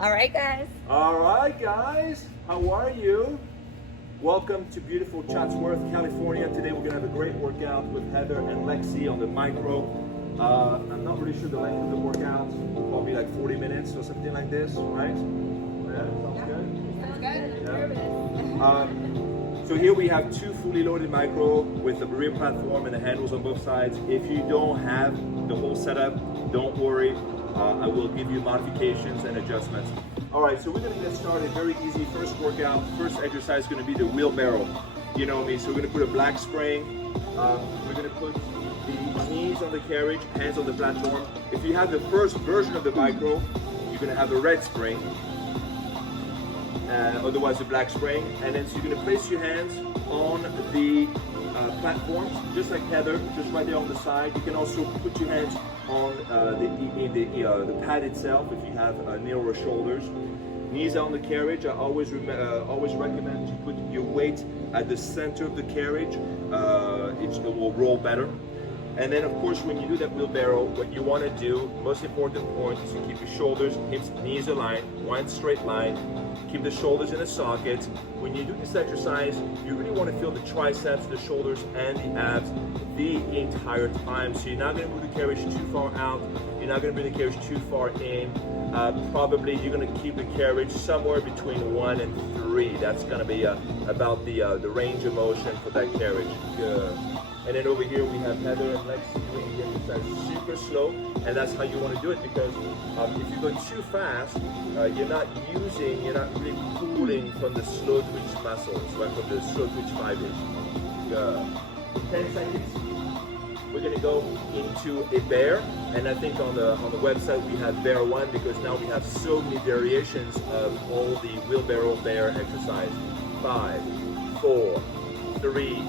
All right, guys. All right, guys. How are you? Welcome to beautiful Chatsworth, California. Today we're gonna have a great workout with Heather and Lexi on the micro. I'm not really sure the length of the workout. Probably like 40 minutes or something like this, right? Yeah, sounds good. Sounds good. Yeah. So here we have two fully loaded micro with the rear platform and the handles on both sides. If you don't have the whole setup, don't worry. I will give you modifications and adjustments. All right, so we're gonna get started. Very easy. First workout, first exercise is gonna be the wheelbarrow. You know me, so we're gonna put a black spring. We're gonna put the knees on the carriage, hands on the platform. If you have the first version of the micro, you're gonna have a red spring. Otherwise a black spring, and then so you're going to place your hands on the platforms, just like Heather, just right there on the side. You can also put your hands on the pad itself if you have narrower shoulders. Knees on the carriage. I always recommend you put your weight at the center of the carriage. It will roll better. And then, of course, when you do that wheelbarrow, what you want to do, most important point, is to keep your shoulders, hips, knees aligned, one straight line. Keep the shoulders in a socket. When you do this exercise, you really want to feel the triceps, the shoulders, and the abs the entire time. So you're not going to move the carriage too far out. You're not going to bring the carriage too far in. Probably you're going to keep the carriage somewhere between 1 and 3. That's going to be about the range of motion for that carriage. Good. And then over here we have Heather and Lexi doing the exercise super slow, and that's how you want to do it, because if you go too fast, you're not really pulling from the slow twitch muscles, right, from the slow twitch fibers. 10 seconds. We're going to go into a bear, and I think on the website we have bear 1, because now we have so many variations of all the wheelbarrow bear exercise. 5, 4, 3,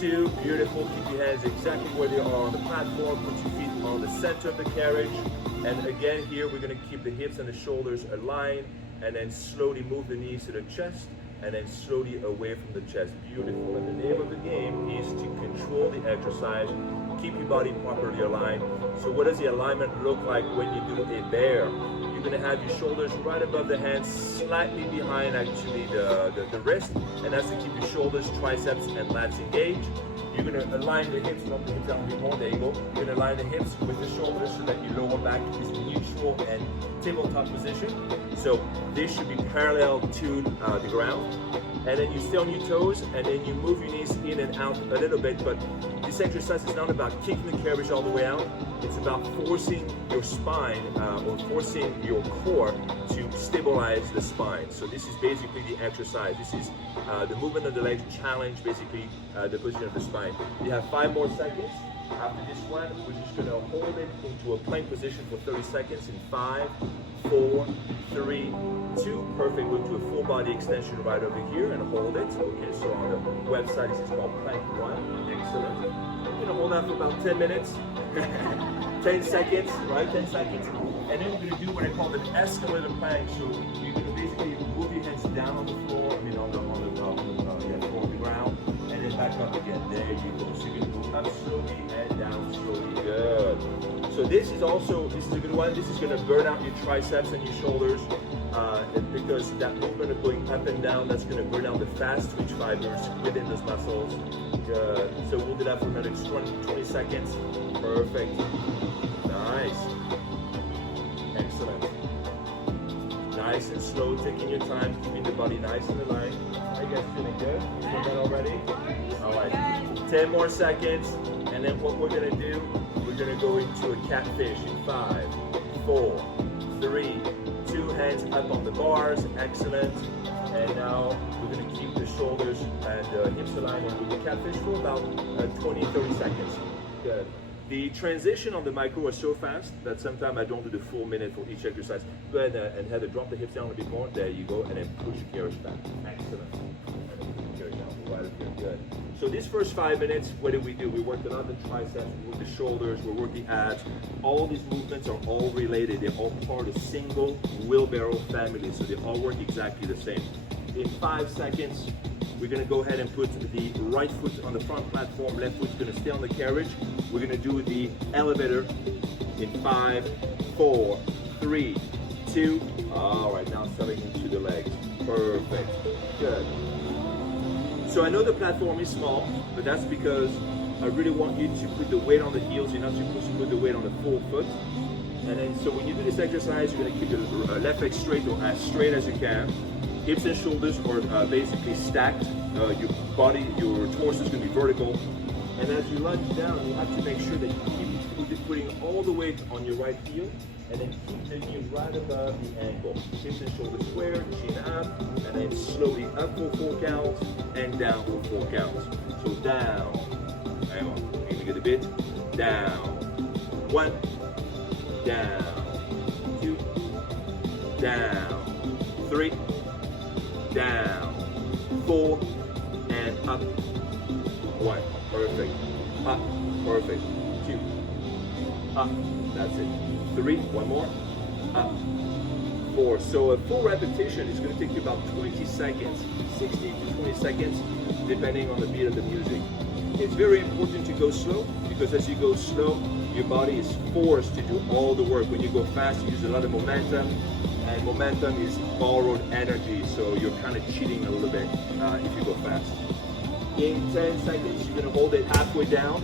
2, beautiful. Keep your hands exactly where they are on the platform. Put your feet on the center of the carriage. And again, here we're going to keep the hips and the shoulders aligned, and then slowly move the knees to the chest, and then slowly away from the chest. Beautiful. And the name of the game is to control the exercise. Keep your body properly aligned. So what does the alignment look like when you do a bear? You're going to have your shoulders right above the hands, slightly behind actually the wrist, and that's to keep your shoulders, triceps, and lats engaged. You're going to align the hips, not the hips down more, there you go. You're going to align the hips with the shoulders so that your lower back is neutral and tabletop position. So this should be parallel to the ground. And then you stay on your toes, and then you move your knees in and out a little bit, but this exercise is not about kicking the carriage all the way out. It's about forcing your spine or forcing your core to stabilize the spine. So this is basically the exercise. This is the movement of the legs challenge, basically the position of the spine. You have 5 more seconds. After this one, we're just going to hold it into a plank position for 30 seconds in 5, 4, 3, 2. Perfect. Go to a full body extension right over here and hold it. Okay, so on the website this is called plank 1. Excellent. You're going to hold that for about 10 minutes. 10 seconds, right? 10 seconds. And then we're going to do what I call an escalator plank. So you're going to basically move your hands down on the floor, on the ground, and then back up again. There you go. So you're going to go up slowly and down slowly. Good. So this is a good one. This is going to burn out your triceps and your shoulders because that movement of going up and down, that's going to burn out the fast twitch fibers within those muscles. Good. So we'll do that for another 20 seconds. Perfect. Nice. Excellent. Nice and slow, taking your time, keeping the body nice and aligned. Are you guys feeling good? You feel good already? All right. 10 more seconds, and then what we're going to do, we're going to go into a catfish in 5, 4, 3, 2, hands up on the bars. Excellent. And now we're going to keep the shoulders and hips aligned and do the catfish for about 20-30 seconds. Good. The transition on the micro is so fast that sometimes I don't do the full minute for each exercise. Go ahead and Heather, drop the hips down a bit more. There you go, and then push the carriage back. Excellent. Carriage down, right up here. Good. So these first 5 minutes, what do? We worked a lot of the triceps, we worked the shoulders, we're working abs. All these movements are all related. They're all part of a single wheelbarrow family, so they all work exactly the same. In 5 seconds, we're going to go ahead and put the right foot on the front platform, left foot's going to stay on the carriage. We're going to do the elevator in 5, 4, 3, 2. All right, now stepping into the legs. Perfect. Good. So I know the platform is small, but that's because I really want you to put the weight on the heels. You're not supposed to put the weight on the full foot. And then, so when you do this exercise, you're going to keep the left leg straight or as straight as you can. Hips and shoulders are basically stacked. Your body, your torso is going to be vertical. And as you lunge down, you have to make sure that you keep putting all the weight on your right heel, and then keep the knee right above the ankle. Hips and shoulders square, chin up, and then slowly up for 4 counts and down for 4 counts. So down, hang on, maybe get a bit, down, 1, down, 2, down, 3, down, 4, and up, 1. Perfect. Up. Perfect. 2. Up. That's it. 3. One more. Up. 4. So a full repetition is going to take you about 20 seconds, 16 to 20 seconds, depending on the beat of the music. It's very important to go slow, because as you go slow, your body is forced to do all the work. When you go fast, you use a lot of momentum, and momentum is borrowed energy, so you're kind of cheating a little bit if you go fast. In 10 seconds, you're going to hold it halfway down.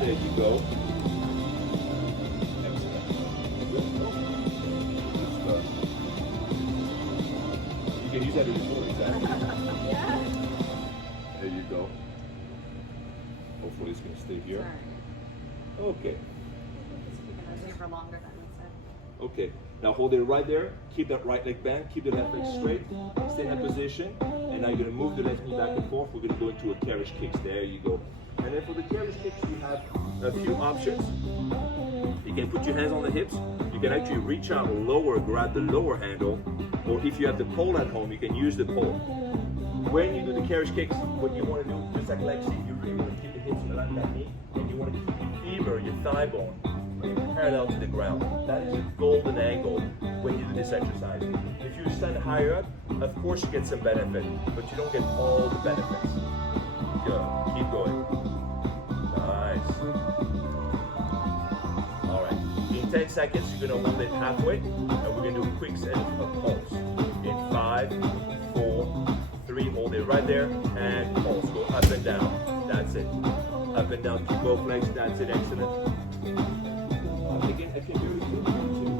There you go. You can use that as a tool, exactly. Yeah. There you go. Hopefully it's going to stay here. Sorry. Okay. It's here for longer than it said. Okay. Now hold it right there. Keep that right leg bent. Keep the left leg straight. Stay in that position. And now you're going to move the left knee back and forth. We're going to go into a carriage kicks. There you go. And then for the carriage kicks, you have a few options. You can put your hands on the hips. You can actually reach out lower, grab the lower handle. Or if you have the pole at home, you can use the pole. When you do the carriage kicks, what you want to do, just like Lexi, you really want to keep the hips around that knee. And you want to keep your femur, your thigh bone, parallel to the ground. That is a golden angle when you do this exercise. If you stand higher up, of course you get some benefit, but you don't get all the benefits. Good. Keep going. Nice. All right. In 10 seconds, you're going to hold it halfway, and we're going to do a quick set of pulse. In 5, 4, 3, hold it right there, and pulse. Go up and down. That's it. Up and down. Keep both legs. That's it. Excellent. Again, I can really feel you too.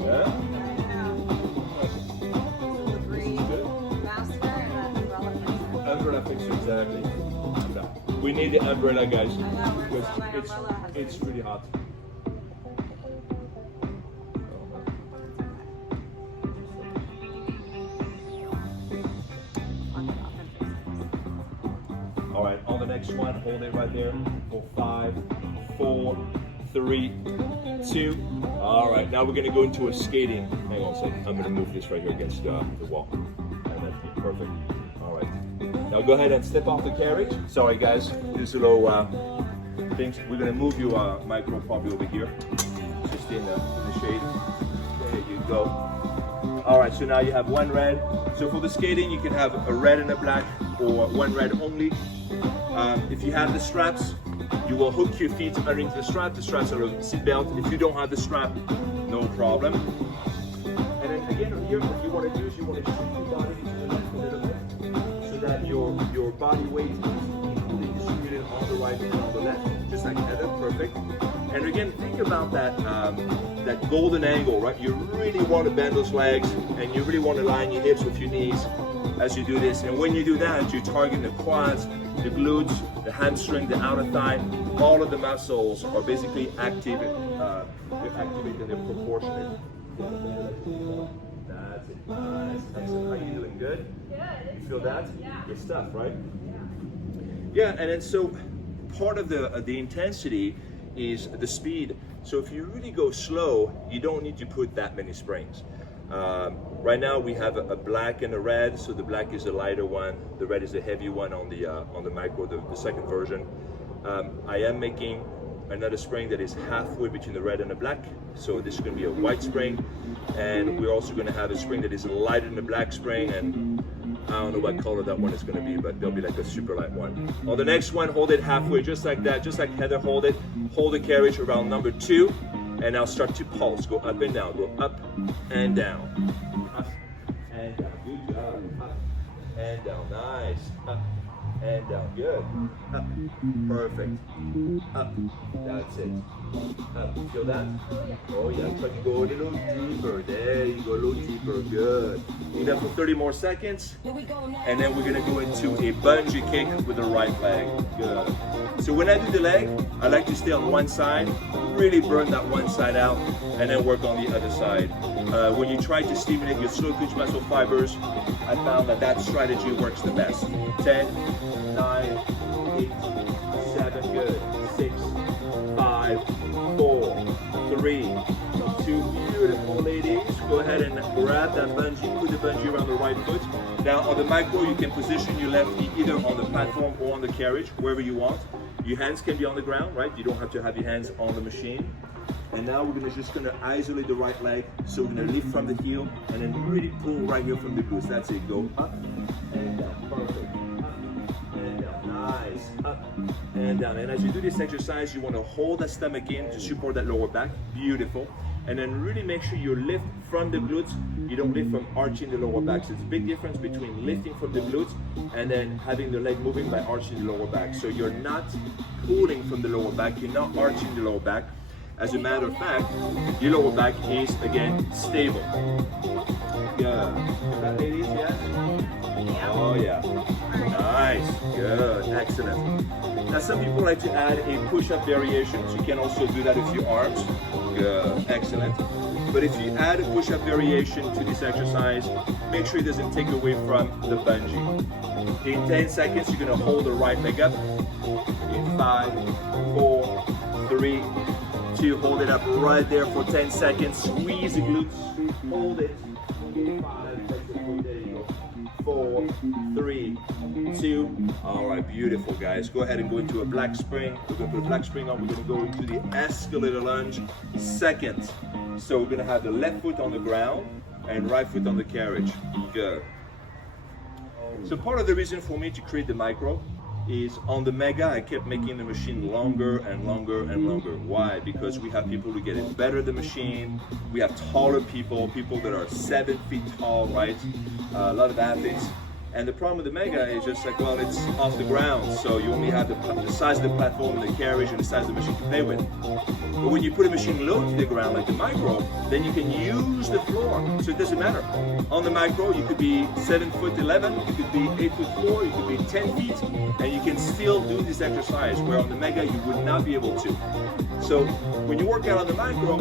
Yeah? Umbrella fixer, exactly. We need the umbrella, guys, because it's really hot. All right, on the next one, hold it right there for 5, 4, 3, 2. All right, now we're gonna go into a skating. Hang on a second, I'm gonna move this right here against the wall. And that's perfect. All right, now go ahead and step off the carriage. Sorry guys, there's a little things. We're gonna move your Microformer over here, just in the shade. There you go. All right, so now you have one red. So for the skating, you can have a red and a black, or one red only. If you have the straps, you will hook your feet underneath the strap. The straps are a seat belt. If you don't have the strap, no problem. And then again, here, what you want to do is you want to shift your body to the left a little bit, so that your body weight is equally distributed on the right and on the left, just like that. Perfect. And again, think about that that golden angle, right? You really want to bend those legs, and you really want to line your hips with your knees as you do this. And when you do that, you target the quads, the glutes, the hamstring, the outer thigh. All of the muscles are basically activated. They're activated and they're proportionate. That's it. Nice. Excellent. How are you doing? Good? Good. You feel that? Yeah. Good stuff, right? Yeah. Yeah, and then so part of the intensity is the speed. So if you really go slow, you don't need to put that many springs. Right now we have a black and a red. So the black is the lighter one, the red is the heavy one on the micro, the second version. I am making another spring that is halfway between the red and the black. So this is going to be a white spring, and we're also going to have a spring that is lighter than the black spring, and I don't know what color that one is going to be, but there'll be like a super light one. On the next one, hold it halfway, just like that, just like Heather, hold it. Hold the carriage around number 2, and now start to pulse. Go up and down, go up and down. Up and down, good job. Up and down, nice. Up and down, good. Up, perfect. Up, that's it. Up, feel that? Oh yeah, try to go a little deeper. There you go, a little deeper, good. Do that for 30 more seconds. And then we're gonna go into a bungee kick with the right leg, good. So when I do the leg, I like to stay on one side, really burn that one side out, and then work on the other side. When you try to stimulate your slow twitch muscle fibers, I found that that strategy works the best. 10, 9, 8, 7, good. 6, 5, 4, 3, 2, beautiful ladies. Go ahead and grab that bungee, put the bungee around the right foot. Now on the micro, you can position your left knee either on the platform or on the carriage, wherever you want. Your hands can be on the ground, right? You don't have to have your hands on the machine. And now we're just gonna isolate the right leg. So we're gonna lift from the heel and then really pull right here from the glutes. That's it, go up and down, perfect. Nice, up and down. And as you do this exercise, you want to hold that stomach in to support that lower back. Beautiful. And then really make sure you lift from the glutes. You don't lift from arching the lower back. So it's a big difference between lifting from the glutes and then having the leg moving by arching the lower back. So you're not pulling from the lower back. You're not arching the lower back. As a matter of fact, your lower back is, again, stable. Good. Is that ladies, yeah? Oh, yeah. Nice, good, excellent. Now some people like to add a push-up variation, so you can also do that with your arms. Good, excellent. But if you add a push-up variation to this exercise, make sure it doesn't take away from the bungee. In 10 seconds, you're gonna hold the right leg up. In 5, 4, 3, 2, hold it up right there for 10 seconds. Squeeze the glutes, hold it. 5, there you go. 4, 3, 2. All right, beautiful, guys. Go ahead and go into a black spring. We're going to put a black spring on. We're going to go into the escalator lunge second. So we're going to have the left foot on the ground and right foot on the carriage. Good. So part of the reason for me to create the micro is on the mega, I kept making the machine longer and longer and longer. Why? Because we have people who get it better at the machine. We have taller people that are 7 feet tall, right? A lot of athletes. And the problem with the mega is just like, well, it's off the ground, so you only have the size of the platform and the carriage and the size of the machine to play with. But when you put a machine low to the ground like the micro, then you can use the floor, so it doesn't matter. On the micro, you could be 7'11", you could be 8'4", you could be 10 feet, and you can still do this exercise, where on the mega, you would not be able to. So when you work out on the micro,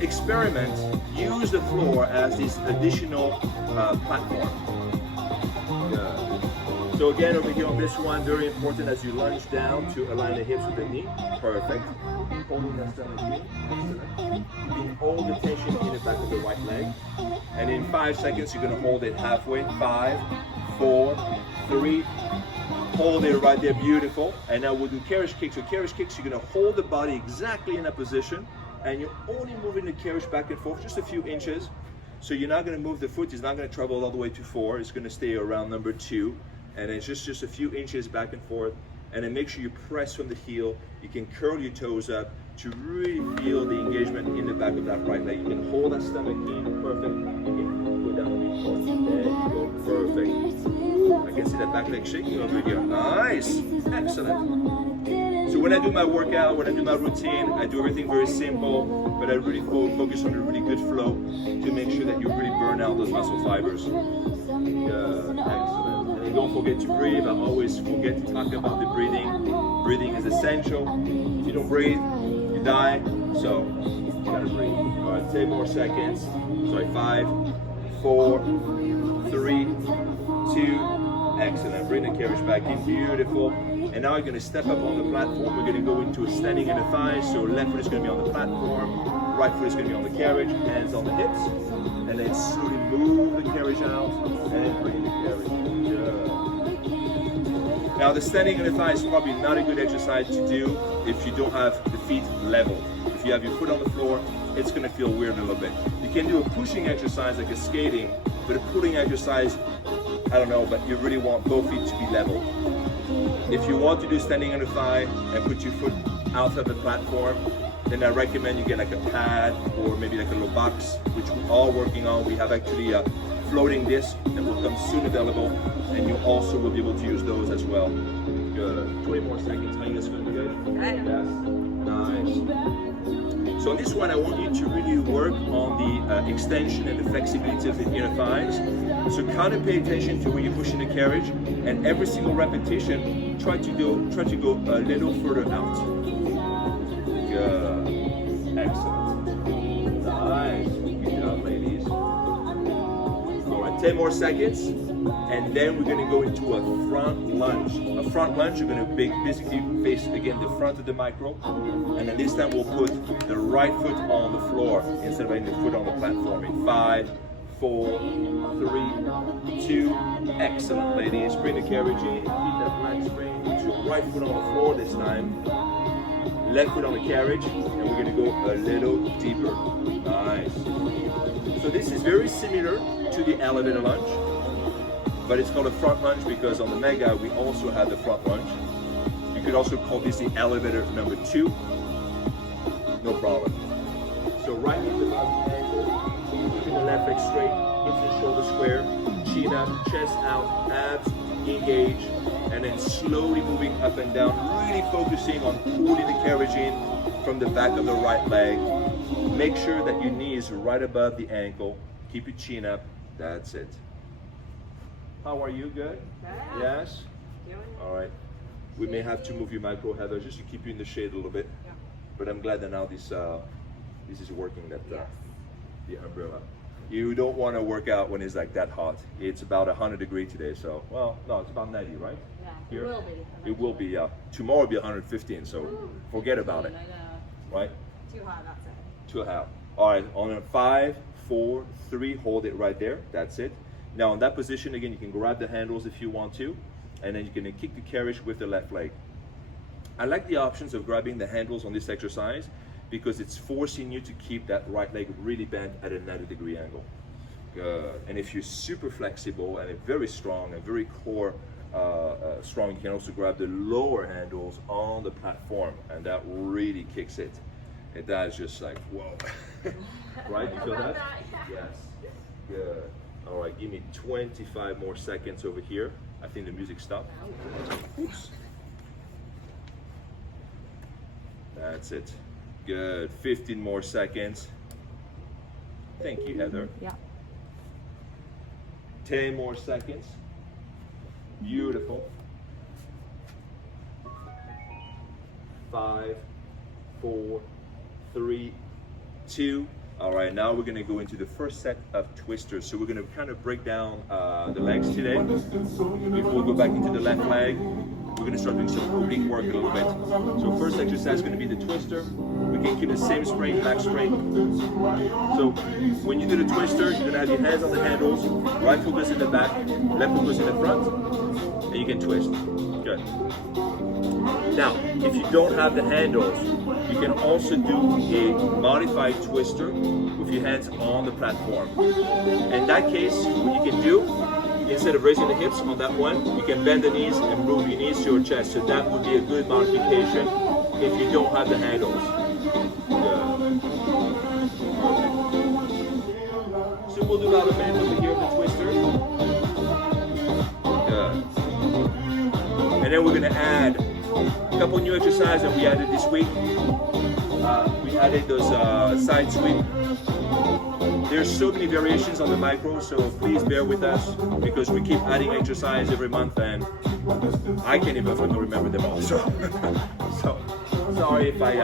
experiment, use the floor as this additional platform. Good. So again, over here on this one, very important as you lunge down to align the hips with the knee. Perfect. Holding that stomach in. Excellent. Keeping all the tension in the back of the right leg. And in 5 seconds, you're going to hold it halfway. 5, 4, 3. Hold it right there, beautiful. And now we'll do carriage kicks. So carriage kicks, you're going to hold the body exactly in that position, and you're only moving the carriage back and forth just a few inches. So you're not going to move the foot, it's not going to travel all the way to 4, it's going to stay around number 2, and it's just a few inches back and forth. And then make sure you press from the heel. You can curl your toes up to really feel the engagement in the back of that right leg. You can hold that stomach in, perfect. You can go down, there you go, perfect. I can see that back leg shaking over here. Nice, excellent. So when I do my workout, when I do my routine, I do everything very simple, but I really focus on a really good flow to make sure that you really burn out those muscle fibers. Good, excellent. And don't forget to breathe. I always forget to talk about the breathing. Breathing is essential. If you don't breathe, you die. So you gotta breathe. All right, 10 more seconds. Sorry, 5, 4, 3, 2. Excellent. Bring the carriage back in. Beautiful. And now you're going to step up on the platform. We're going to go into a standing in the thighs. So left foot is going to be on the platform, right foot is going to be on the carriage, hands on the hips, and then slowly move the carriage out, and then bring the carriage. Good. Now the standing in the thighs is probably not a good exercise to do if you don't have the feet level. If you have your foot on the floor, it's going to feel weird a little bit. You can do a pushing exercise like a skating, but a pulling exercise, I don't know, but you really want both feet to be level. If you want to do standing on the thigh and put your foot out of the platform, then I recommend you get like a pad or maybe like a little box, which we are working on. We have actually a floating disc that will come soon available, and you also will be able to use those as well. Good. 20 more seconds. How you guys feeling? Good? Good. Yes. Nice. So on this one, I want you to really work on the extension and the flexibility of the inner thighs. So kind of pay attention to where you're pushing the carriage, and every single repetition, try to go a little further out. Good. Excellent. Nice. Good job, ladies. All right, 10 more seconds, and then we're going to go into a front lunge. A front lunge, you're going to basically face again the front of the micro, and then this time we'll put the right foot on the floor instead of having the foot on the platform. In 5, 4, 3, 2. Excellent, ladies. Bring the carriage in. Keep that flat spring. Put your right foot on the floor this time. Left foot on the carriage, and we're going to go a little deeper. Nice. So this is very similar to the elevator lunge, but it's called a front lunge because on the Mega we also have the front lunge. You could also call this the elevator number 2. No problem. So right knee above the ankle, keeping the left leg straight, hips and shoulder square, chin up, chest out, abs engage, and then slowly moving up and down, really focusing on pulling the carriage in from the back of the right leg. Make sure that your knee is right above the ankle. Keep your chin up. That's it. How are you? Good? Yeah. Yes? All right. We may have to move your micro, Heather, just to keep you in the shade a little bit. Yeah. But I'm glad that now this is working, that Yes. the umbrella. You don't want to work out when it's like that hot. It's about 100 degrees today, so, well, no, it's about 90, right? Yeah, Here? it will be. It will be, tomorrow will be 115, so forget about it, I know. right? Too hot outside. 2.5. All right, on a 5, 4, 3, hold it right there. That's it. Now in that position, again, you can grab the handles if you want to, and then you can kick the carriage with the left leg. I like the options of grabbing the handles on this exercise because it's forcing you to keep that right leg really bent at a 90-degree angle. Good. And if you're super flexible and very strong and very core strong, you can also grab the lower handles on the platform, and that really kicks it. And that is just like, whoa. Right? You feel that? Yes. Good. All right, give me 25 more seconds over here. I think the music stopped. Oops. That's it. Good. 15 more seconds. Thank you, Heather. Yeah. 10 more seconds. Beautiful. 5, 4, 3, 2. All right, now we're going to go into the first set of twisters. So we're going to kind of break down the legs today. Before we go back into the left leg, we're going to start doing some oblique work a little bit. So first exercise is going to be the twister. We can keep the same spring, back straight. So when you do the twister, you're going to have your hands on the handles, right foot goes in the back, left foot goes in the front, and you can twist. Good. Now, if you don't have the handles, you can also do a modified twister with your hands on the platform. In that case, what you can do, instead of raising the hips on that one, you can bend the knees and move your knees to your chest. So that would be a good modification if you don't have the handles. Good. So we'll do about a minute over here of the twister. Good. And then we're going to add a couple new exercises that we added this week. We added those side sweep. There's so many variations on the micro, so please bear with us because we keep adding exercise every month, and I can't even fucking remember them all. So sorry if I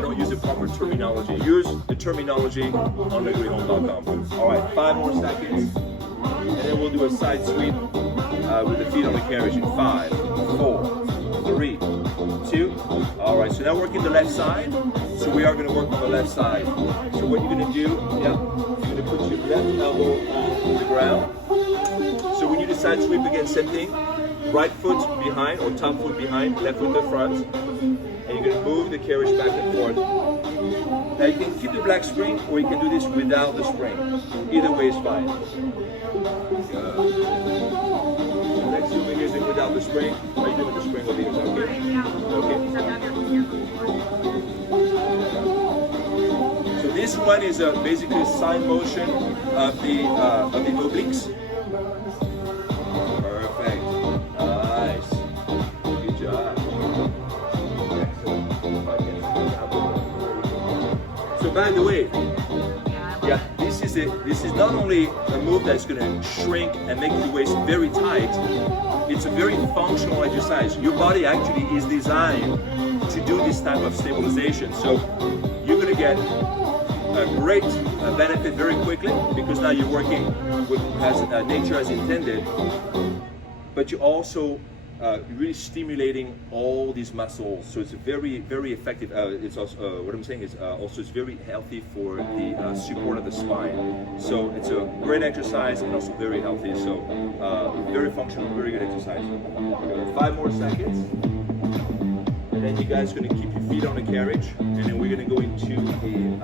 don't use the proper terminology. Use the terminology on Lagreeing.com. All right, 5 more seconds, and then we'll do a side sweep with the feet on the carriage in 5, 4, 3, 2. All right, so now working the left side. So we are going to work on the left side. So what you're going to do, you're going to put your left elbow on the ground. So when you do side sweep, again, same thing. Right foot behind or top foot behind, left foot in the front. And you're going to move the carriage back and forth. Now you can keep the black spring or you can do this without the spring. Either way is fine. Good. Next over here is it without the spring. How you doing with the spring over here? Okay. So this one is basically a side motion of the obliques. Perfect. Nice. Good job. So by the way, yeah, this is not only a move that's going to shrink and make your waist very tight, it's a very functional exercise. Your body actually is designed to do this type of stabilization. So you're going to get a great benefit very quickly because now you're working with as nature has intended, but you're also really stimulating all these muscles, so it's very, very effective. It's also what I'm saying is also it's very healthy for the support of the spine. So it's a great exercise and also very healthy. So very functional, very good exercise. 5 more seconds, and then you guys are going to keep your feet on the carriage, and then we're going to go into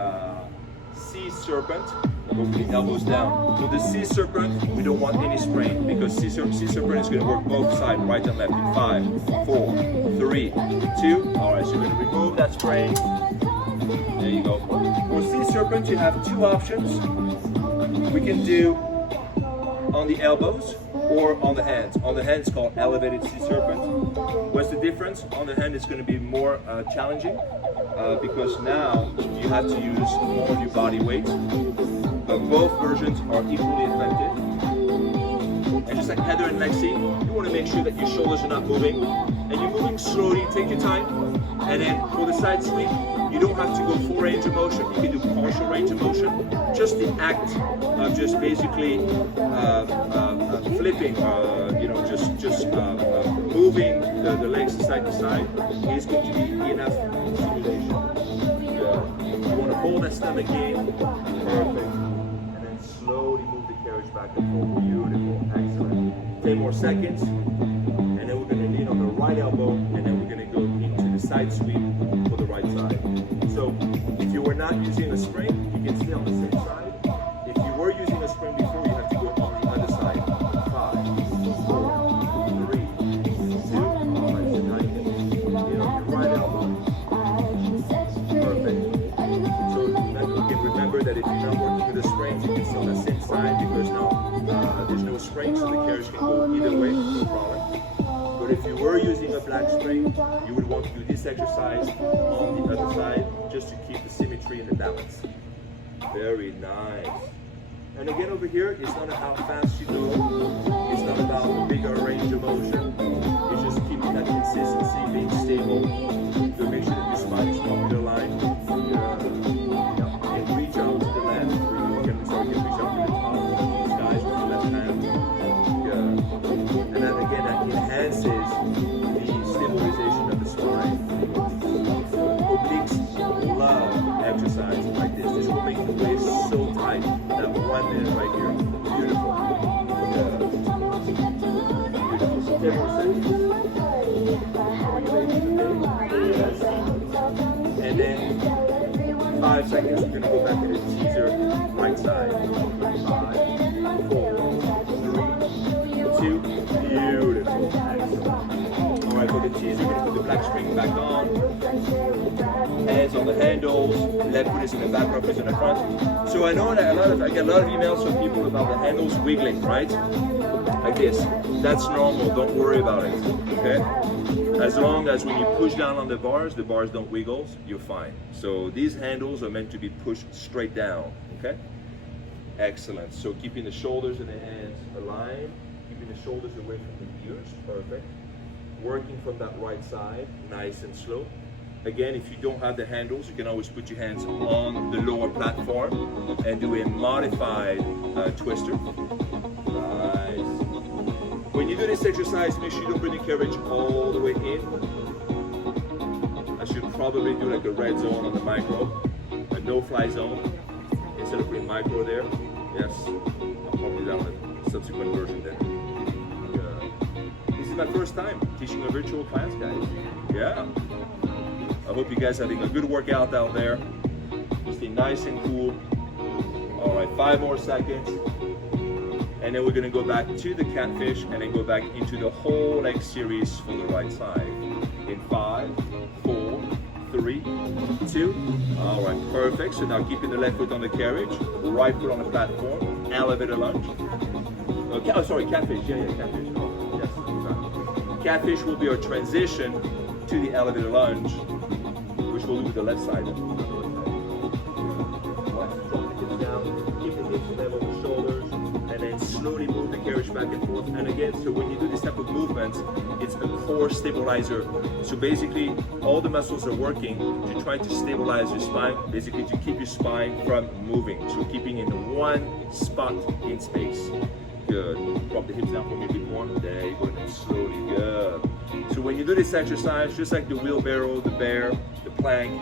a Sea Serpent. With the elbows down. For the Sea Serpent, we don't want any sprain because Sea Serpent is going to work both sides, right and left in 5, 4, 3, 2. All right, so you're going to remove that sprain. There you go. For Sea Serpent, you have 2 options. We can do on the elbows or on the hands. On the hand, it's called elevated Sea Serpent. What's the difference? On the hand, it's going to be more challenging because now you have to use more of your body weight. But both versions are equally effective. And just like Heather and Lexi, you want to make sure that your shoulders are not moving. And you're moving slowly, take your time. And then for the side sweep, you don't have to go full range of motion. You can do partial range of motion. Just the act of just basically flipping, just moving the legs side to side is going to be enough stimulation. You want to hold that stomach in. Perfect. Slowly move the carriage back and forth. Beautiful, excellent. 10 more seconds, and then we're going to lean on the right elbow, and then we're going to go into the side sweep for the right side. So if you were not using a spring, you can stay on the same side. If you were using a spring before, you have to go on the other side. 5, 4, 3, 2. All right, so now you can lean on your right elbow. Perfect. So again, remember that if you're not working with the springs, you can stay on the same side because now there's no spring, so the carriage can go either way, no problem. But if you were using a black spring, you would want to do this exercise on the other side just to keep the symmetry and the balance. Very nice. And again over here, it's not about how fast you go, it's not about the bigger range of motion, it's just keeping that consistency, being stable, to make sure that your spine is on your line. And reach out to the left. You can reach out to the top, these guys with your left hand. And then again, that enhances the stabilization of the spine. Obliques love exercise like this. This will make the waist so tight. That 1 minute right here. Beautiful. Beautiful. So 10 more seconds. Yes. And then 5 seconds, we're going to go back to the teaser, right side. 5, 4, 3, 2, beautiful. Excellent. All right, for the teaser, we're going to put the black string back on. Hands on the handles, left foot is in the back, right foot is in the front. So I know that I get a lot of emails from people about the handles wiggling, right? Like this. That's normal, don't worry about it, okay? As long as when you push down on the bars don't wiggle, you're fine. So these handles are meant to be pushed straight down, okay? Excellent. So keeping the shoulders and the hands aligned, keeping the shoulders away from the ears, perfect. Working from that right side, nice and slow. Again, if you don't have the handles, you can always put your hands on the lower platform and do a modified twister. Nice. When you do this exercise, make sure you don't bring the carriage all the way in. I should probably do like a red zone on the micro, a no-fly zone, instead of putting micro there. Yes, I'll probably do that on a subsequent version then. This is my first time teaching a virtual class, guys. Yeah. I hope you guys are having a good workout out there. So stay nice and cool. All right, 5 more seconds. And then we're gonna go back to the catfish and then go back into the whole leg series for the right side. In 5, 4, 3, 2. All right, perfect. So now keeping the left foot on the carriage, right foot on the platform, elevator lunge. Okay, oh, sorry, catfish. Yeah, catfish. Oh, yes. Catfish will be our transition to the elevator lunge, which we'll do with the left side. Keep the hips level with the shoulders, and then slowly move the carriage back and forth. And again, so when you do this type of movement, it's a core stabilizer. So basically, all the muscles are working to try to stabilize your spine, basically to keep your spine from moving. So keeping in one spot in space. Good. Drop the hips down for me a bit more. There you go, and then slowly. Good. So when you do this exercise, just like the wheelbarrow, the bear, the plank,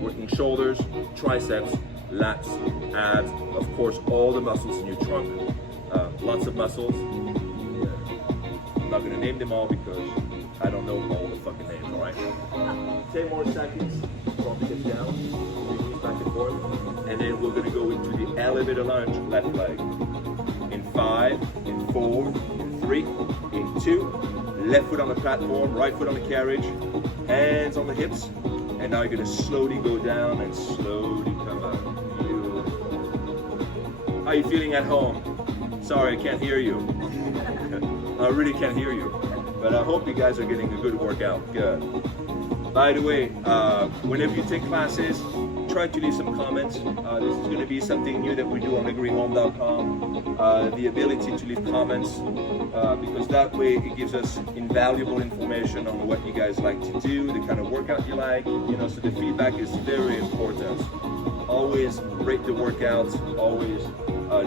working shoulders, triceps, lats, abs, of course, all the muscles in your trunk, lots of muscles. I'm not gonna name them all because I don't know all the fucking names, all right? 10 more seconds, drop the hips down, knees back and forth, and then we're gonna go into the elevator lunge, left leg. In 5, in 4, in 3, in 2, left foot on the platform, right foot on the carriage, hands on the hips, and now you're gonna slowly go down and slowly come up. How are you feeling at home? Sorry, I can't hear you. I really can't hear you. But I hope you guys are getting a good workout. Good. By the way, whenever you take classes, try to leave some comments. This is going to be something new that we do on lagreeing.com. The ability to leave comments, because that way it gives us invaluable information on what you guys like to do, the kind of workout you like. You know, so the feedback is very important. Always rate the workouts. Always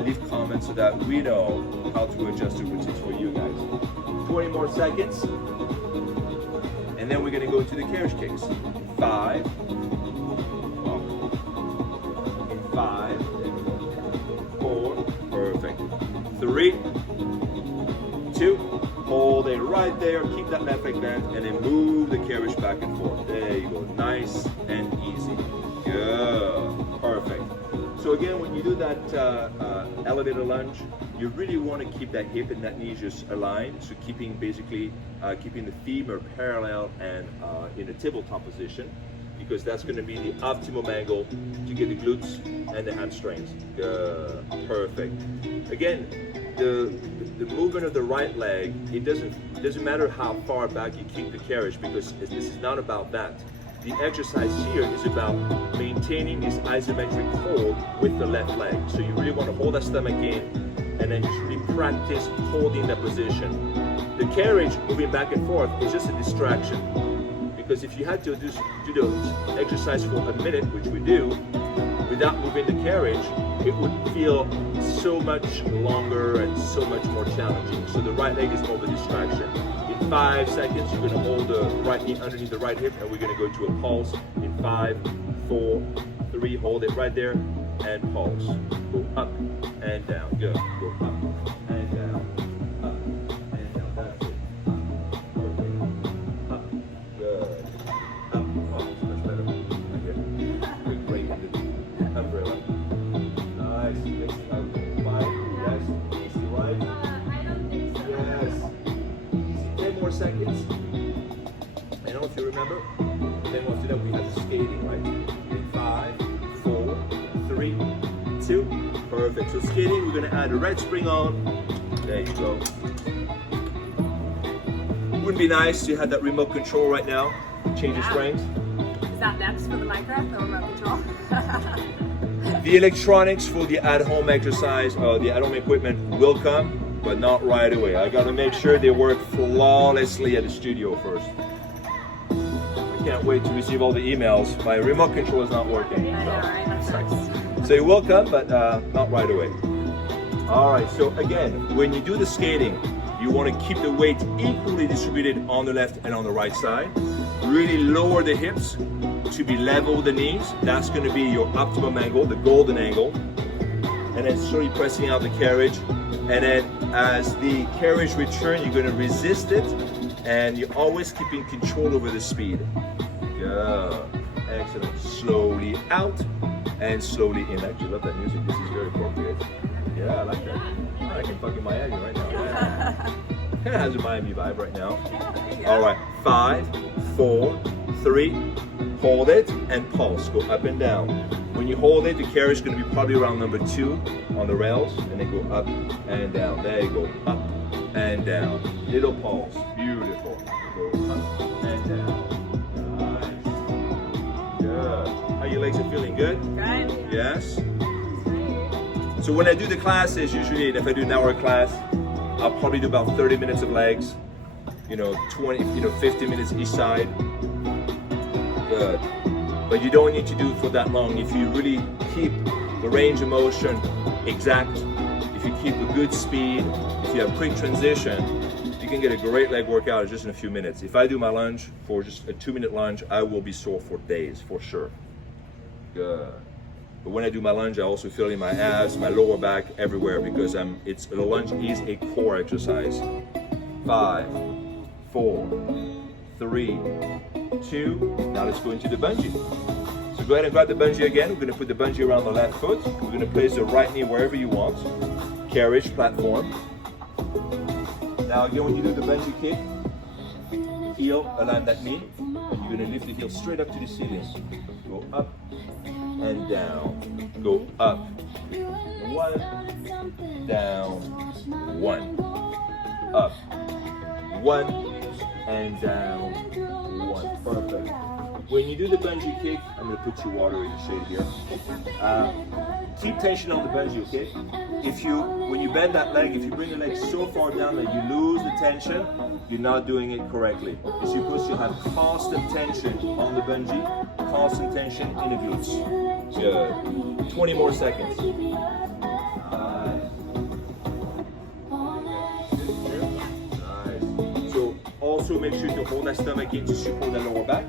leave comments so that we know how to adjust the routines for you guys. 20 more seconds, and then we're going to go to the carriage kicks. 5. In 5, 4, perfect. 3, 2, hold it right there. Keep that left leg bent, and then move the carriage back and forth. There you go, nice and easy. Good, perfect. So again, when you do that elevator lunge, you really want to keep that hip and that knee just aligned. So keeping basically keeping the femur parallel and in a tabletop position, because that's going to be the optimum angle to get the glutes and the hamstrings. Good, perfect. Again, the movement of the right leg, it doesn't matter how far back you keep the carriage, because this is not about that. The exercise here is about maintaining this isometric hold with the left leg. So you really want to hold that stomach in and then just really practice holding that position. The carriage moving back and forth is just a distraction, because if you had to do the exercise for a minute, which we do, without moving the carriage, it would feel so much longer and so much more challenging. So the right leg is more of a distraction. 5 seconds, you're going to hold the right knee underneath the right hip, and we're going to go to a pulse in 5, 4, 3, hold it right there, and pulse. Go up and down. Good. Go up and down. Up and down. That's it. Perfect. Up. Good. Up. Pulse. That's better. Okay. Quick break in the umbrella. Nice. Next up. 5. Yes. Easy, right? I don't think so. Yes. 10 more seconds. I don't know if you remember. And then after that we have the skating, right? In 5, 4, 3, 2. Perfect. So skating, we're gonna add a red spring on. There you go. Wouldn't be nice to have that remote control right now. Change the strength. Is that next for the micro, the remote control? The electronics for the at-home exercise, the at-home equipment will come, but not right away. I gotta make sure they work flawlessly at the studio first. I can't wait to receive all the emails. My remote control is not working. Yeah, I know, right? That sucks. So it will come, but not right away. All right, so again, when you do the skating, you want to keep the weight equally distributed on the left and on the right side. Really lower the hips to be level with the knees. That's going to be your optimum angle, the golden angle. And then slowly pressing out the carriage. And then as the carriage returns, you're going to resist it, and you're always keeping control over the speed. Good. Excellent. Slowly out and slowly in. I actually love that music. This is very appropriate. Yeah, I like that. I can fucking Miami right now. Yeah. Kind of has a Miami vibe right now. All right, 5, 4, 3. Hold it and pulse. Go up and down. When you hold it, the carriage is going to be probably around number 2 on the rails, and then go up and down. There you go. Up and down. Little pulse. Beautiful. Go up and down. Nice. Good. How your legs are feeling? Good? Good. Yes. So when I do the classes, usually if I do an hour class, I'll probably do about 30 minutes of legs. 50 minutes each side. Good. But you don't need to do it for that long. If you really keep the range of motion exact, if you keep a good speed, if you have quick transition, you can get a great leg workout just in a few minutes. If I do my lunge for just a 2-minute lunge, I will be sore for days, for sure. Good. But when I do my lunge, I also feel in my abs, my lower back, everywhere, because the lunge is a core exercise. 5, 4, 3, 2. Now let's go into the bungee. So go ahead and grab the bungee again. We're going to put the bungee around the left foot. We're going to place the right knee wherever you want. Carriage platform. Now again, when you do the bungee kick, heel, align that knee, and you're going to lift the heel straight up to the ceiling. Go up and down. Go up. 1, down, 1. Up. 1 and down, 1. Perfect. When you do the bungee kick, I'm going to put you water in the shade here. Keep tension on the bungee, okay? When you bend that leg, if you bring the leg so far down that you lose the tension, you're not doing it correctly. You're supposed to have constant tension on the bungee, constant tension in the glutes. Good. 20 more seconds. Also make sure to hold that stomach in to support the lower back.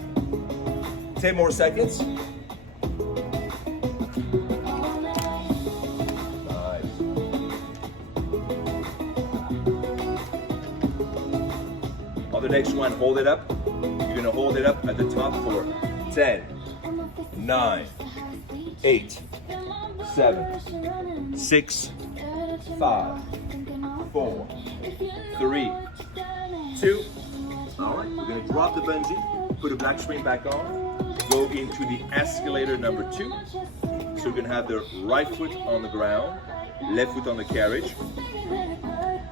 10 more seconds. Nice. On the next one, hold it up. You're going to hold it up at the top for 10, 9, 8, 7, 6, 5, 4, 3, 2. All right, we're going to drop the bungee, put a black screen back on, go into the escalator number 2. So we're going to have the right foot on the ground, left foot on the carriage.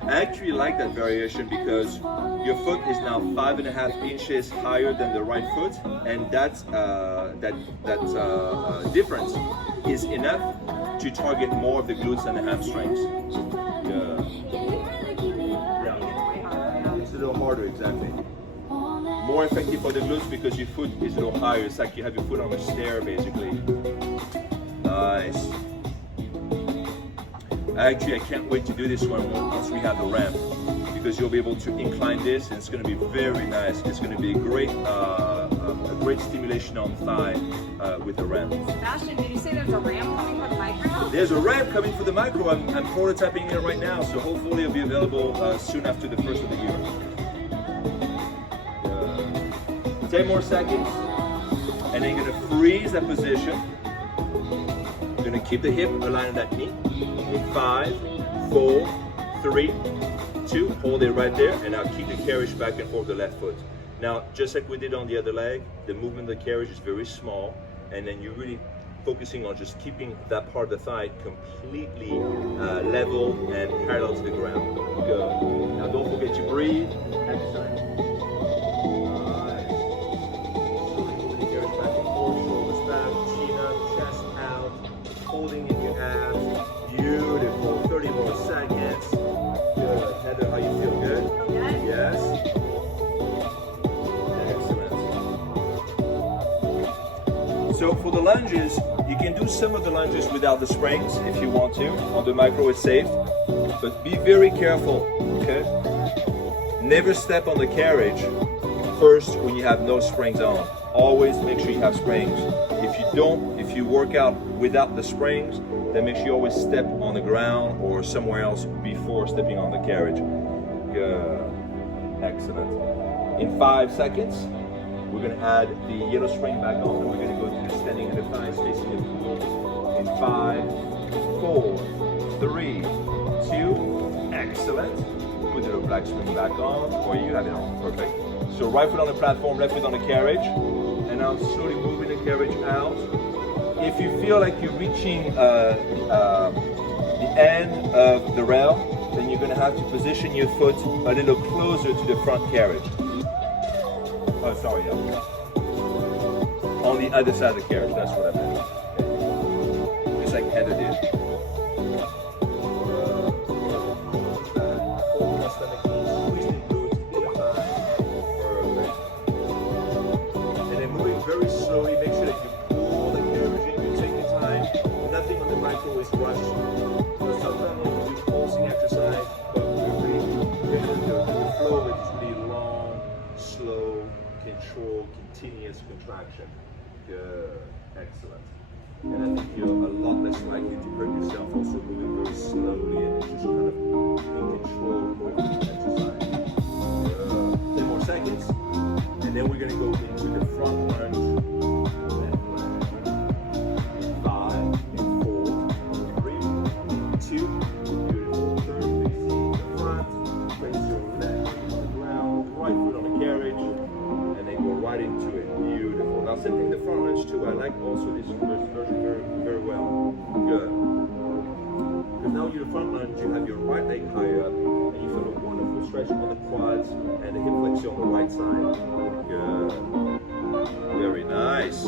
I actually like that variation because your foot is now 5.5 inches higher than the right foot, and that difference is enough to target more of the glutes and the hamstrings. It's a little harder, exactly. More effective for the glutes because your foot is a little higher. It's like you have your foot on a stair, basically. Nice. Actually, I can't wait to do this one once we have the ramp, because you'll be able to incline this, and it's going to be very nice. It's going to be a great stimulation on thigh with the ramp. Sebastien, did you say there's a ramp coming for the micro? There's a ramp coming for the micro. I'm prototyping it right now, so hopefully it'll be available soon after the first of the year. 10 more seconds, and then you're going to freeze that position. You're going to keep the hip aligned that knee. In 5, 4, 3, 2, hold it right there, and now keep the carriage back and forth the left foot. Now, just like we did on the other leg, the movement of the carriage is very small, and then you're really focusing on just keeping that part of the thigh completely level and parallel to the ground. Good. Now, don't forget to breathe. Excellent. Holding in your abs. Beautiful. 30 more seconds. Good. Heather, how you feel? Good? Yes. Excellent. So for the lunges, you can do some of the lunges without the springs if you want to. On the micro, it's safe. But be very careful, okay? Never step on the carriage first when you have no springs on. Always make sure you have springs. If you work out without the springs, then make sure you always step on the ground or somewhere else before stepping on the carriage. Good. Excellent. In 5 seconds, We're going to add the yellow spring back on, and we're going to go to the standing at the thighs facing the pool in 5, 4, 3, 2, excellent. Put the black spring back on, or you have it on, perfect. So right foot on the platform, left foot on the carriage, and now slowly moving the carriage out. If you feel like you're reaching the end of the rail, then you're going to have to position your foot a little closer to the front carriage. Oh, sorry, yeah. On the other side of the carriage, that's what I meant. Okay. Just like Heather did. And then moving very slowly, make sure that you pull the carriage in, you take your time. Nothing on the micro is rushed. So sometimes you do pulsing exercise, but the flow is really long, slow, controlled, continuous contraction. Good, excellent. And I think you're a lot less likely to hurt yourself also moving very slowly and just kind of in control movement exercise. Good. 10 more seconds. And then we're going to go into the front lunge. 5, 4, 3, 2, beautiful. Third facing the front. Place your left on the ground, right foot on the carriage, and then go right into it. Beautiful. Now same thing the front lunge too. I like also this version very well. Good. Because now you're the front lunge, you have your right leg higher up, and you feel a wonderful stretch on the quads and the hip flexor on the right side. Good. Very nice.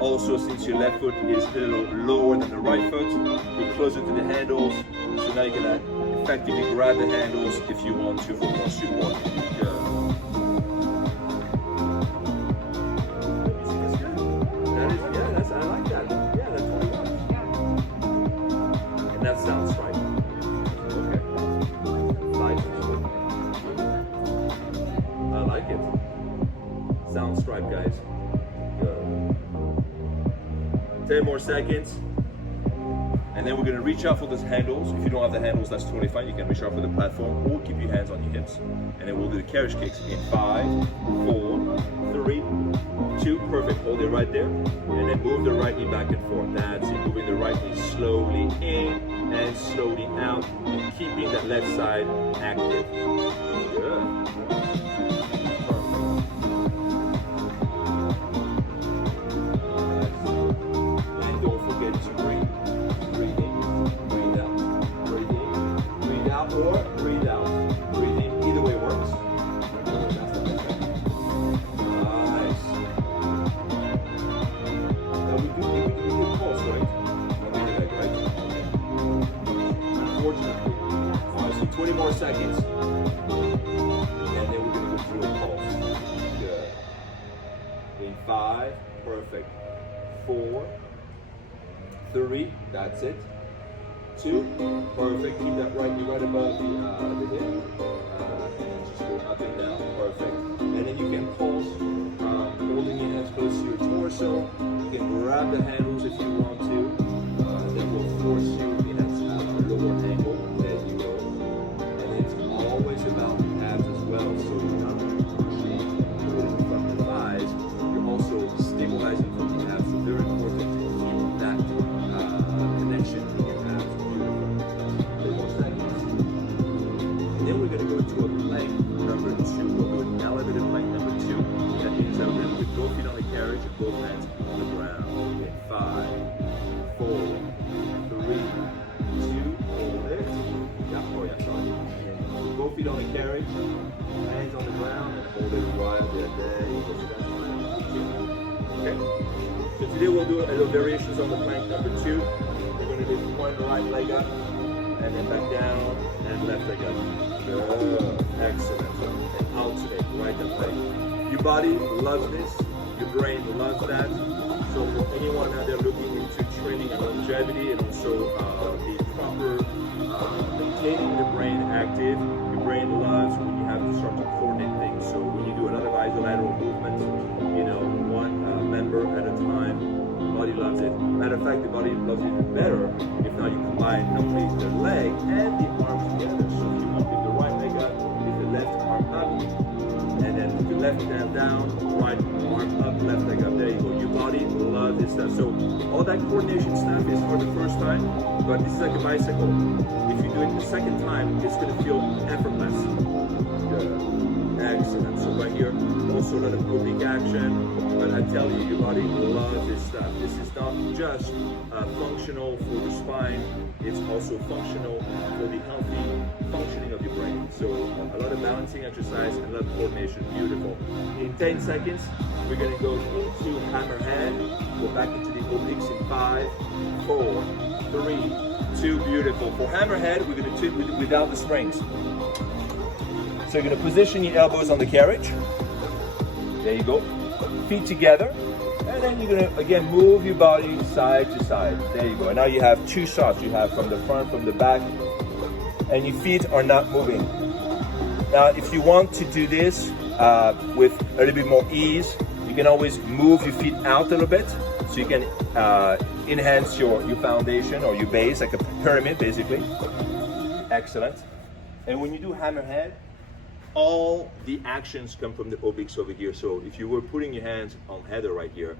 Also, since your left foot is a little lower than the right foot, you're closer to the handles, so now you're gonna effectively grab the handles if you want to for more support. Good. That sounds right. Okay. Nice. I like it. Sound stripe, guys. Good. 10 more seconds. And then we're going to reach out for those handles. If you don't have the handles, that's totally fine. You can reach out for the platform or keep your hands on your hips. And then we'll do the carriage kicks in 5, 4, 3, 2. Perfect. Hold it right there. And then move the right knee back and forth. That's it. Moving the right knee slowly in and slowly out, and keeping that left side active. Good. And don't forget to breathe. Breathe in, breathe out. Breathe in, breathe out, or breathe out. Breathe in, either way works. That's the best way. Nice. Now we do pulse, right? Unfortunately. Alright, so 20 more seconds. And then we're going to go through a pulse. Good. In 5, perfect. 4, 3, that's it. 2, perfect. Keep that right knee right above the hip. And just go up and down, perfect. And then you can pulse, holding your hands close to your torso. You can grab the handles if you want to. That will force you in a lower angle. There you go. And it's always about the abs as well. So you're not only pushing from the thighs, you're also stabilizing from the abs. So very important to keep that connection in your abs. Beautiful. 10 more seconds. And then we're going to go to a plank number 2. We'll do an elevated plank number 2. That means that we're going to put both feet on the carriage and both hands on the ground. In 5, 4, 3, 2, hold it. Sorry. Both feet on the carriage, hands on the ground, and hold it right there. Okay. So today we'll do a little variations on the plank number 2. We're going to lift one right leg up, and then back down, and left leg up. Good. Excellent. And alternate right and left. Your body loves this. Your brain loves that. So for anyone out there looking into training and longevity, and also the proper maintaining the brain active, your brain loves when you have to start to coordinate things. So when you do a lot of isolateral movements, you know, one member at a time, the body loves it. Matter of fact, the body loves it even better if now you combine not only the leg and the arm together. So if you want to lift the right leg up, lift the left arm up, and then put the left left hand down, right arm up, left leg up. There you go. Your body loves this stuff. So all that coordination stuff is for the first time, but this is like a bicycle. If you do it the second time, it's going to feel effortless. Good. Excellent. So right here, also a lot of oblique action, but I tell you, your body loves this stuff. This is not just functional for the spine, it's also functional for the healthy functioning of your brain. So a lot of balancing exercise and a lot of coordination. Beautiful. In 10 seconds, we're going to go into hammerhead, go back into the obliques in 5, 4, 3, 2, beautiful. For hammerhead, we're going to do it without the springs. So you're going to position your elbows on the carriage. There you go. Feet together. And then you're going to, again, move your body side to side. There you go. And now you have two shots. You have from the front, from the back. And your feet are not moving. Now, if you want to do this with a little bit more ease, you can always move your feet out a little bit. So you can enhance your foundation or your base, like a pyramid, basically. Excellent. And when you do hammerhead, all the actions come from the obliques over here. So if you were putting your hands on header right here,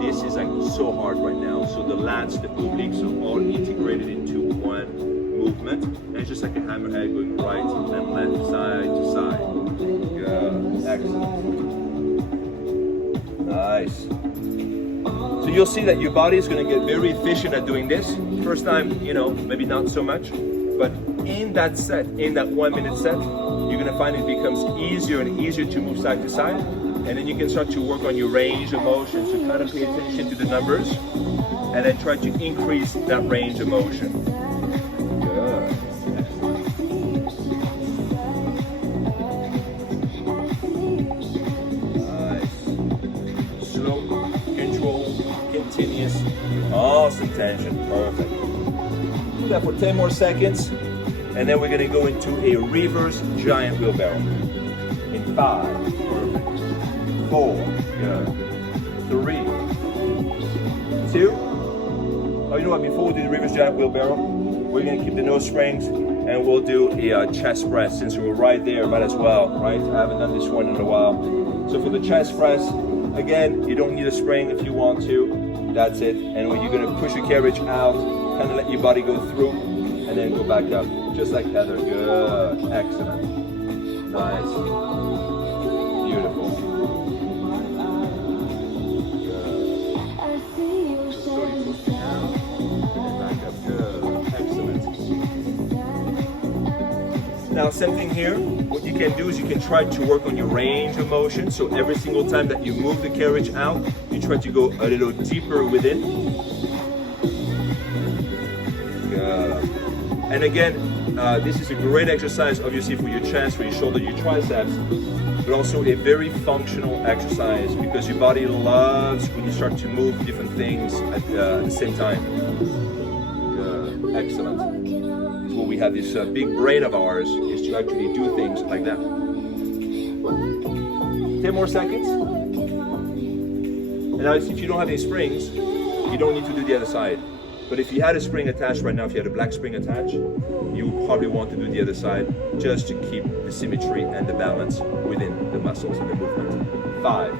this is like so hard right now. So the lats, the obliques are all integrated into one movement. And it's just like a hammerhead going right and left, side to side. Good. Excellent. Nice. So you'll see that your body is going to get very efficient at doing this. First time, you know, maybe not so much. But in that set, in that 1 minute set, you're going to find it becomes easier and easier to move side to side. And then you can start to work on your range of motion. So kind of pay attention to the numbers and then try to increase that range of motion. Good. Nice. Slow, controlled, continuous, awesome tension. Perfect. Do that for 10 more seconds, and then we're going to go into a reverse giant wheelbarrow. In 5, perfect. 4, good. 3, 2. Oh, you know what? Before we do the reverse giant wheelbarrow, we're going to keep the nose springs, and we'll do a chest press. Since we're right there, might as well, right? I haven't done this one in a while. So for the chest press, again, you don't need a spring if you want to. That's it. And when you're going to push your carriage out, kind of let your body go through and then go back up, just like Heather. Good. Excellent. Nice. Beautiful. Good. Just slowly push it down and back up. Good. Excellent. Now, same thing here. What you can do is you can try to work on your range of motion. So every single time that you move the carriage out, you try to go a little deeper within. And again, this is a great exercise, obviously, for your chest, for your shoulder, your triceps, but also a very functional exercise because your body loves when you start to move different things at the same time. Excellent. When we have this big brain of ours, is to actually do things like that. 10 more seconds. And now, if you don't have any springs, you don't need to do the other side. But if you had a spring attached right now, if you had a black spring attached, you would probably want to do the other side just to keep the symmetry and the balance within the muscles and the movement. 5,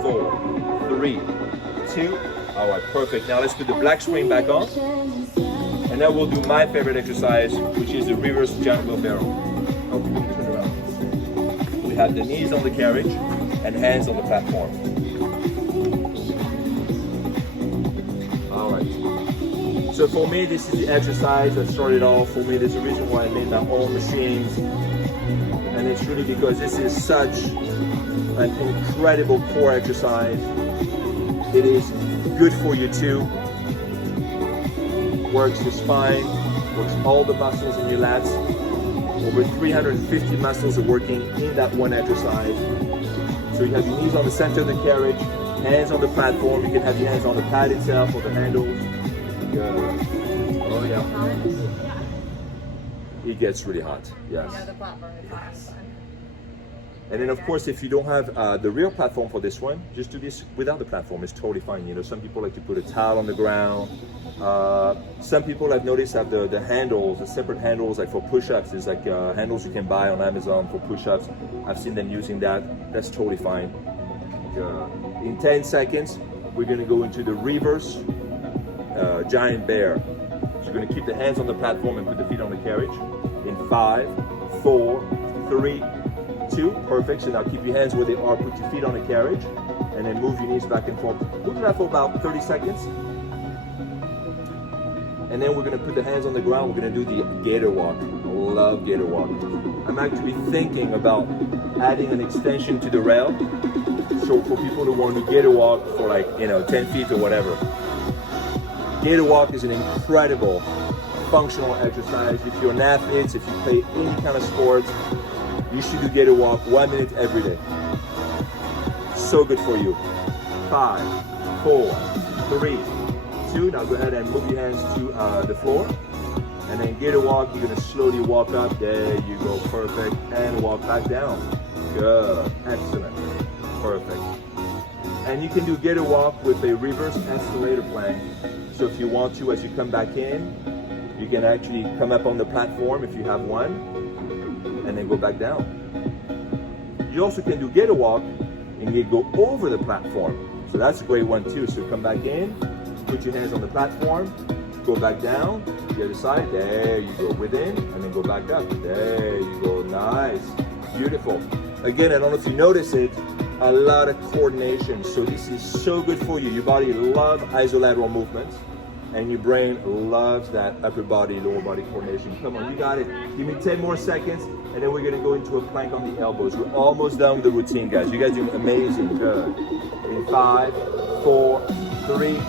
4, 3, 2. All right, perfect. Now let's put the black spring back on. And now we'll do my favorite exercise, which is the reverse giant wheelbarrow. Oh, let me turn around. We have the knees on the carriage and hands on the platform. All right. So for me, this is the exercise that started off. For me, there's a reason why I made my own machines. And it's really because this is such an incredible core exercise. It is good for you too. Works your spine, works all the muscles in your lats. Over 350 muscles are working in that one exercise. So you have your knees on the center of the carriage, hands on the platform. You can have your hands on the pad itself or the handles. Oh yeah. It gets really hot. Yes. Yeah, the platform is hot. And then of course, if you don't have the real platform for this one, just do this without the platform. It's totally fine. You know, some people like to put a towel on the ground. Some people I've noticed have the handles, the separate handles, like for push-ups. There's like handles you can buy on Amazon for push-ups. I've seen them using that. That's totally fine. In 10 seconds, we're gonna go into the reverse giant bear. So you're gonna keep the hands on the platform and put the feet on the carriage. In 5, 4, 3, 2, perfect. So now keep your hands where they are, put your feet on the carriage, and then move your knees back and forth. We'll do that for about 30 seconds. And then we're gonna put the hands on the ground. We're gonna do the gator walk. I love gator walk. I'm actually thinking about adding an extension to the rail. So for people who want to gator walk for like, you know, 10 feet or whatever. Gator walk is an incredible functional exercise. If you're an athlete, if you play any kind of sports, you should do gator walk 1 minute every day. So good for you. 5, 4, 3, 2. Now go ahead and move your hands to the floor. And then gator walk, you're gonna slowly walk up. There you go, perfect. And walk back down. Good, excellent, perfect. And you can do gator walk with a reverse escalator plank. So if you want to, as you come back in, you can actually come up on the platform if you have one, and then go back down. You also can do gator walk and you go over the platform. So that's a great one too. So come back in, put your hands on the platform, go back down, the other side, there you go, within, and then go back up. There you go, nice, beautiful. Again, I don't know if you notice it, a lot of coordination. So this is so good for you. Your body loves isolateral movements, and your brain loves that upper body, lower body coordination. Come on, you got it. Give me 10 more seconds, and then we're gonna go into a plank on the elbows. We're almost done with the routine, guys. You guys are doing amazing, good. In 5, 4, 3,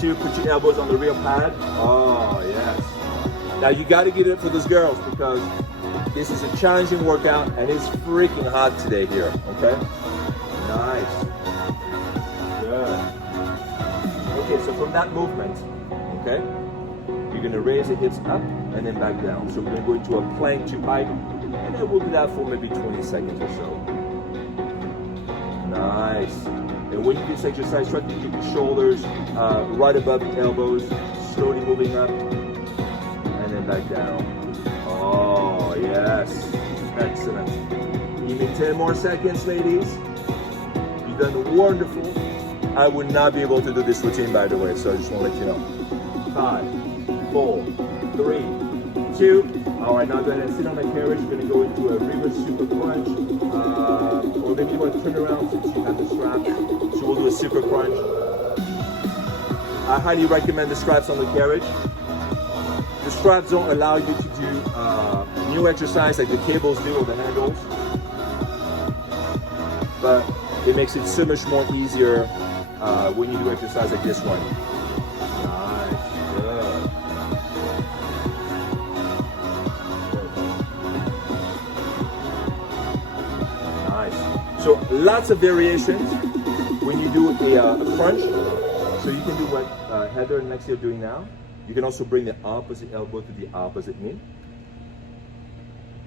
2, put your elbows on the real pad. Oh, yes. Now you gotta get it for those girls because this is a challenging workout and it's freaking hot today here, okay? Nice, good. Okay, so from that movement, okay, you're gonna raise the hips up and then back down. So we're gonna go into a plank to pike, and then we'll do that for maybe 20 seconds or so. Nice. And when you do this exercise, try to keep your shoulders right above the elbows, slowly moving up, and then back down. Oh, yes, excellent. Give me 10 more seconds, ladies. You've done wonderful. I would not be able to do this routine, by the way, so I just want to let you know. 5, 4, 3, 2. All right, now go ahead and sit on the carriage. We're going to go into a reverse super crunch. Or maybe you want to turn around since you have the straps. So we'll do a super crunch. I highly recommend the straps on the carriage. The straps don't allow you to do new exercise like the cables do or the handles. But it makes it so much more easier when you do exercise like this one. Nice, good. Nice. So lots of variations when you do a crunch. So you can do what Heather and Lexi are doing now. You can also bring the opposite elbow to the opposite knee.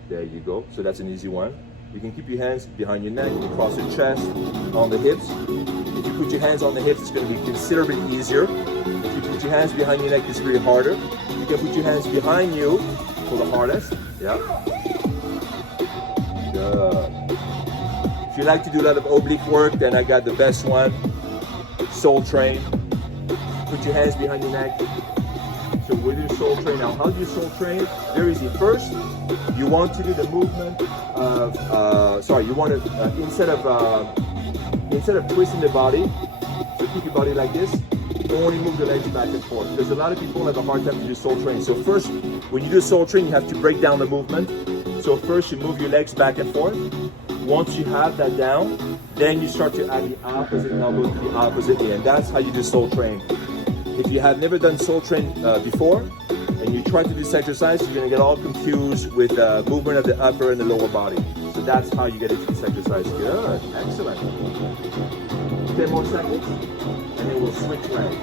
There you go. So that's an easy one. You can keep your hands behind your neck, across your chest, on the hips. If you put your hands on the hips, it's going to be considerably easier. If you put your hands behind your neck, it's really harder. You can put your hands behind you for the hardest. Yeah. Good. If you like to do a lot of oblique work, then I got the best one. Soul train. Put your hands behind your neck. So we'll do soul train now. How do you soul train? Very easy. First, you want to do the movement of, you want to, instead of twisting the body, so keep your body like this, only move the legs back and forth. Because a lot of people have a hard time to do soul train. So first, when you do soul train, you have to break down the movement. So first, you move your legs back and forth. Once you have that down, then you start to add the opposite elbow to the opposite knee. And that's how you do soul train. If you have never done soul train before, and you try to do this exercise, you're gonna get all confused with movement of the upper and the lower body. So that's how you get into this exercise. Good, excellent. 10 more seconds, and then we'll switch legs.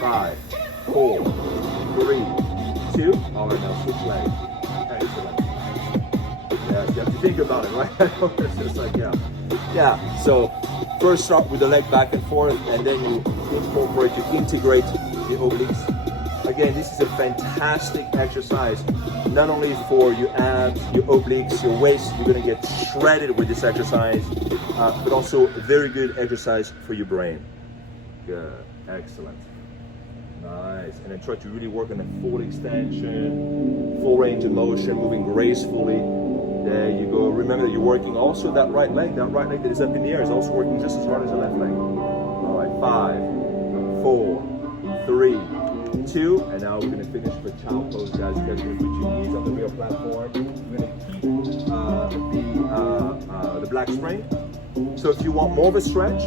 5, 4, 3, 2. All right, now switch legs. Excellent. Yeah, you have to think about it, right? It's just like, yeah. Yeah, so first start with the leg back and forth, and then you integrate the obliques. Again, this is a fantastic exercise, not only for your abs, your obliques, your waist. You're going to get shredded with this exercise, but also a very good exercise for your brain. Good, excellent. Nice, and then try to really work on a full extension, full range of motion, moving gracefully. There you go. Remember that you're working also that right leg. That right leg that is up in the air is also working just as hard as the left leg. All right, 5, 4, 3, 2, and now we're going to finish the child pose, guys. You guys are going to put your knees on the real platform. We're going to keep the black spring. So if you want more of a stretch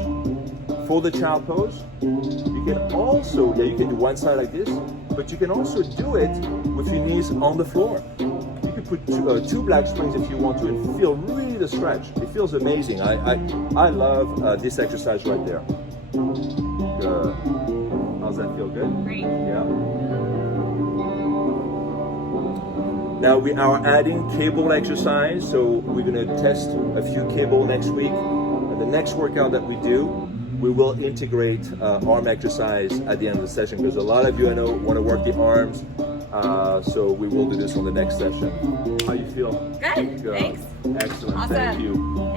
for the child pose, you can also, you can do one side like this, but you can also do it with your knees on the floor. You can put two black springs if you want to and feel really the stretch. It feels amazing. I love this exercise right there. Good. How's that feel? Good? Great. Yeah. Now we are adding cable exercise, so we're going to test a few cable next week. And the next workout that we do, we will integrate arm exercise at the end of the session, because a lot of you I know want to work the arms. So we will do this on the next session. How you feel? Good. Thanks. Excellent. Awesome. Thank you.